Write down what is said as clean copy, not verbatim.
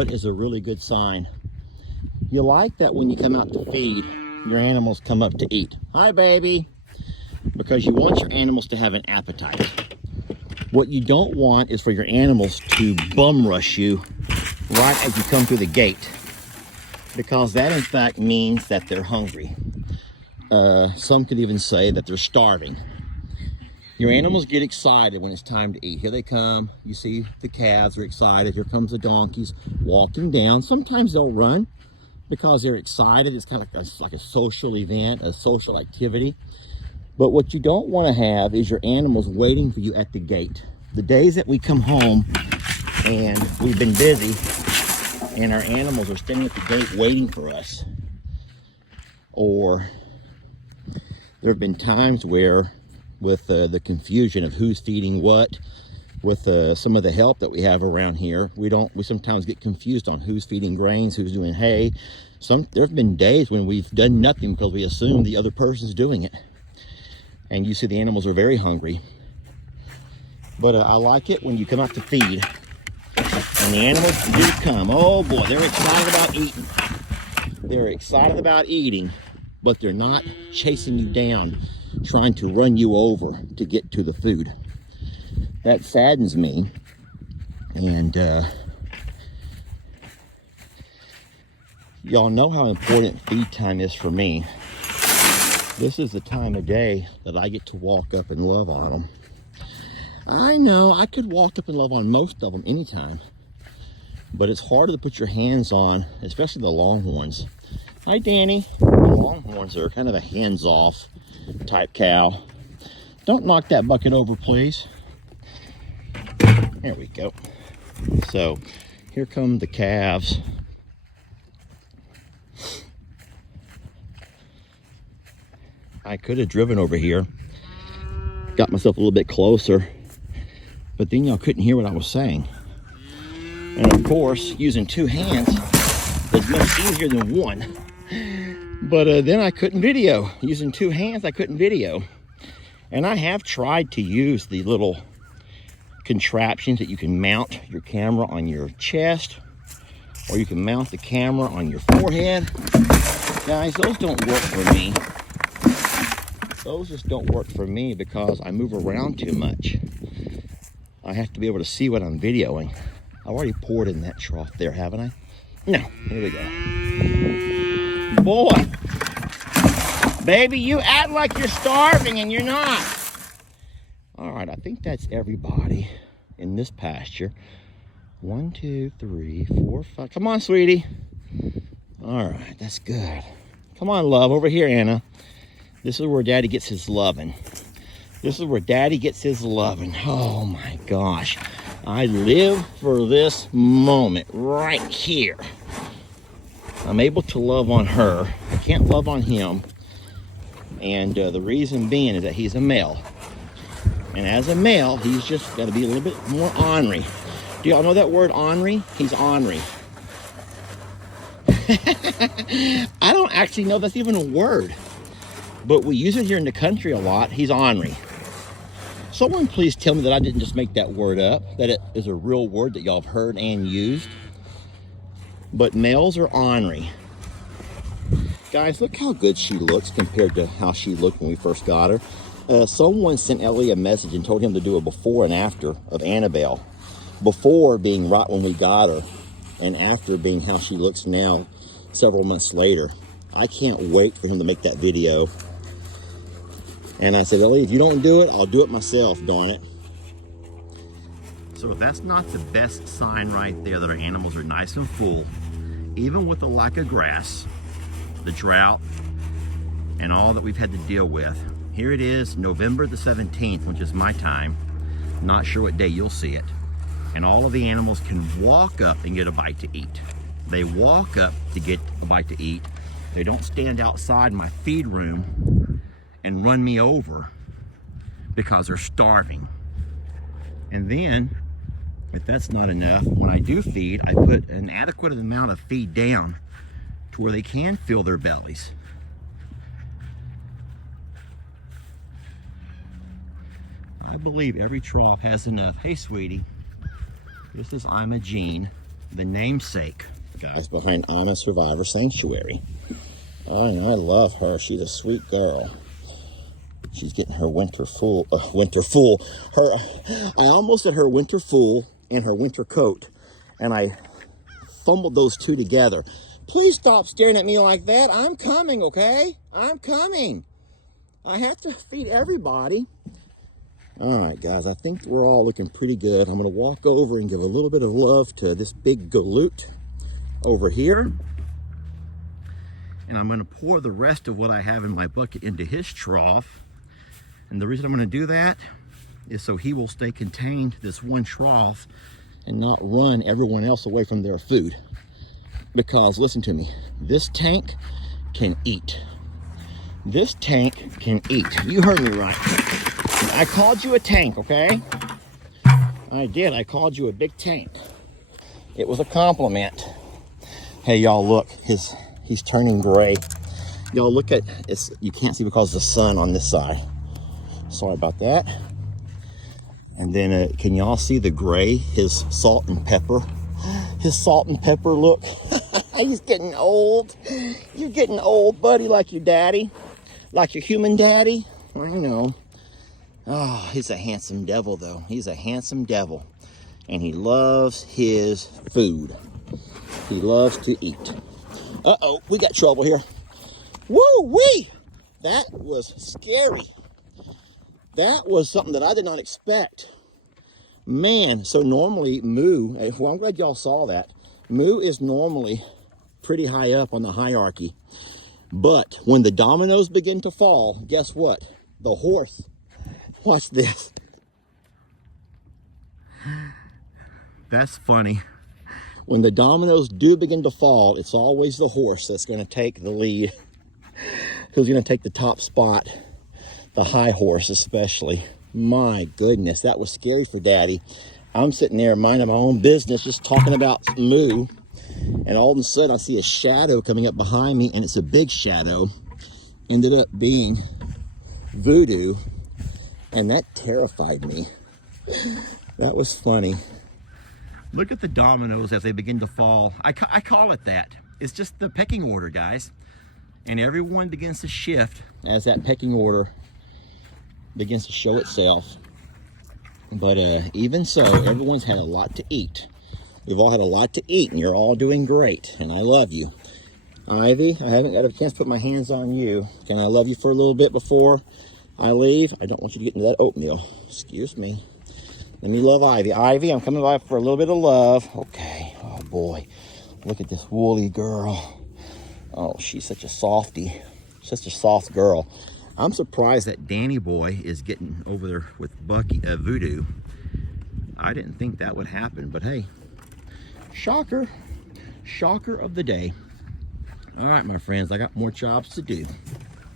what is a really good sign? You like that when you come out to feed, your animals come up to eat. Hi, baby. Because you want your animals to have an appetite. What you don't want is for your animals to bum rush you right as you come through the gate, because that in fact means that they're hungry. Some could even say that they're starving. Your animals get excited when it's time to eat. Here they come. You see the calves are excited. Here comes the donkeys walking down. Sometimes they'll run because they're excited. It's kind of like a social event, a social activity. But what you don't want to have is your animals waiting for you at the gate. The days that we come home and we've been busy and our animals are standing at the gate waiting for us, or there have been times where with the confusion of who's feeding what, with some of the help that we have around here, we sometimes get confused on who's feeding grains, who's doing hay. There have been days when we've done nothing because we assume the other person's doing it. And you see the animals are very hungry. But I like it when you come out to feed and the animals do come. Oh boy, they're excited about eating. They're excited about eating, but they're not chasing you down, trying to run you over to get to the food. That saddens me. And y'all know how important feed time is for me. This is the time of day that I get to walk up and love on them. I know I could walk up and love on most of them anytime, but it's harder to put your hands on, especially the longhorns. Hi, Danny. The longhorns are kind of a hands-off type cow. Don't knock that bucket over, please. There we go. So here come the calves. I could have driven over here, got myself a little bit closer, but then y'all couldn't hear what I was saying. And of course, using two hands is much easier than one. But then I couldn't video. Using two hands, I couldn't video. And I have tried to use the little contraptions that you can mount your camera on your chest, or you can mount the camera on your forehead. Guys, those don't work for me. Those just don't work for me because I move around too much. I have to be able to see what I'm videoing. I've already poured in that trough there, haven't I? No, here we go. Boy, baby, you act like you're starving and you're not. All right, I think that's everybody in this pasture. 1, 2, 3, 4, 5. Come on, sweetie. All right, that's good. Come on, love, over here, Anna. This is where Daddy gets his loving. This is where Daddy gets his loving. Oh my gosh. I live for this moment right here. I'm able to love on her. I can't love on him. And the reason being is that he's a male. And as a male, he's just got to be a little bit more ornery. Do y'all know that word ornery? He's ornery. I don't actually know that's even a word, but we use it here in the country a lot. He's ornery. Someone please tell me that I didn't just make that word up, that it is a real word that y'all have heard and used. But males are ornery. Guys, look how good she looks compared to how she looked when we first got her. Someone sent Ellie a message and told him to do a before and after of Annabelle. Before being right when we got her, and after being how she looks now, several months later. I can't wait for him to make that video. And I said, Ellie, if you don't do it, I'll do it myself, darn it. So if that's not the best sign right there that our animals are nice and full, even with the lack of grass, the drought, and all that we've had to deal with. Here it is, November the 17th, which is my time. Not sure what day you'll see it. And all of the animals can walk up and get a bite to eat. They walk up to get a bite to eat. They don't stand outside my feed room and run me over because they're starving. And then, if that's not enough, when I do feed, I put an adequate amount of feed down to where they can fill their bellies. I believe every trough has enough. Hey, sweetie. This is I'm a Gene. the namesake, guys, behind I'm a Survivor Sanctuary. Oh, and I love her. She's a sweet girl. She's getting her winter full. I almost said her winter full and her winter coat, and I fumbled those two together. Please stop staring at me like that. I'm coming, okay? I'm coming. I have to feed everybody. All right, guys, I think we're all looking pretty good. I'm going to walk over and give a little bit of love to this big galoot over here. And I'm going to pour the rest of what I have in my bucket into his trough. And the reason I'm going to do that is so he will stay contained to this one trough and not run everyone else away from their food. Because, listen to me, this tank can eat. This tank can eat. You heard me right. I called you a tank, okay? I did. I called you a big tank. It was a compliment. Hey, y'all, look. He's turning gray. Y'all look at it. You can't see because of the sun on this side. Sorry about that. And then can y'all see the gray? His salt and pepper. His salt and pepper look. He's getting old. You're getting old, buddy, like your daddy. Like your human daddy. I know. Oh, he's a handsome devil, though. He's a handsome devil. And he loves his food. He loves to eat. Uh-oh, we got trouble here. Woo-wee! That was scary. That was something that I did not expect. Man, so normally Moo, well, I'm glad y'all saw that. Moo is normally pretty high up on the hierarchy. But when the dominoes begin to fall, guess what? The horse, watch this. That's funny. When the dominoes do begin to fall, it's always the horse that's going to take the lead. Who's going to take the top spot? The high horse especially. My goodness, that was scary for Daddy. I'm sitting there minding my own business, just talking about Moo. And all of a sudden I see a shadow coming up behind me, and it's a big shadow. Ended up being Voodoo, and that terrified me. That was funny. Look at the dominoes as they begin to fall. I call it that. It's just the pecking order, guys. And everyone begins to shift as that pecking order begins to show itself. But even so, everyone's had a lot to eat. We've all had a lot to eat, and you're all doing great, and I love you. Ivy, I haven't got a chance to put my hands on you. Can I love you for a little bit before I leave? I don't want you to get into that oatmeal. Excuse me. Let me love Ivy. Ivy, I'm coming by for a little bit of love. Okay. Oh, boy. Look at this woolly girl. Oh, she's such a softie. Such a soft girl. I'm surprised that Danny boy is getting over there with Voodoo. I didn't think that would happen, but hey. Shocker. Shocker of the day. All right, my friends, I got more jobs to do.